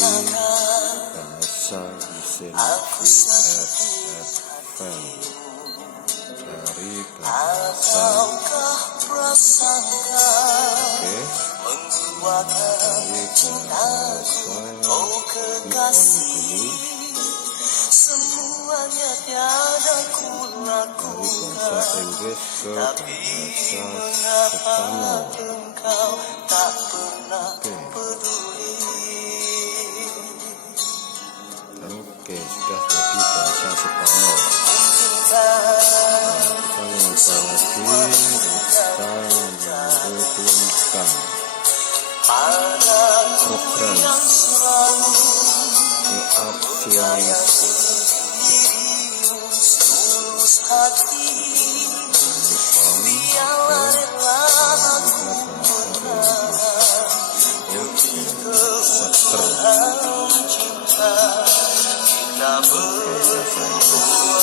bahasa mesin IRAdvance dari bahasa. Oke, dari bahasa dulu. Semuanya tiada ku lakukan, dari bahasa Inggris ke tapi bahasa mengapa Spanyol. engkau tak pernah Oke. peduli. Oke, sudah jadi bahasa Spanyol. Kita mengubah lagi, kita menghubungkan reference options.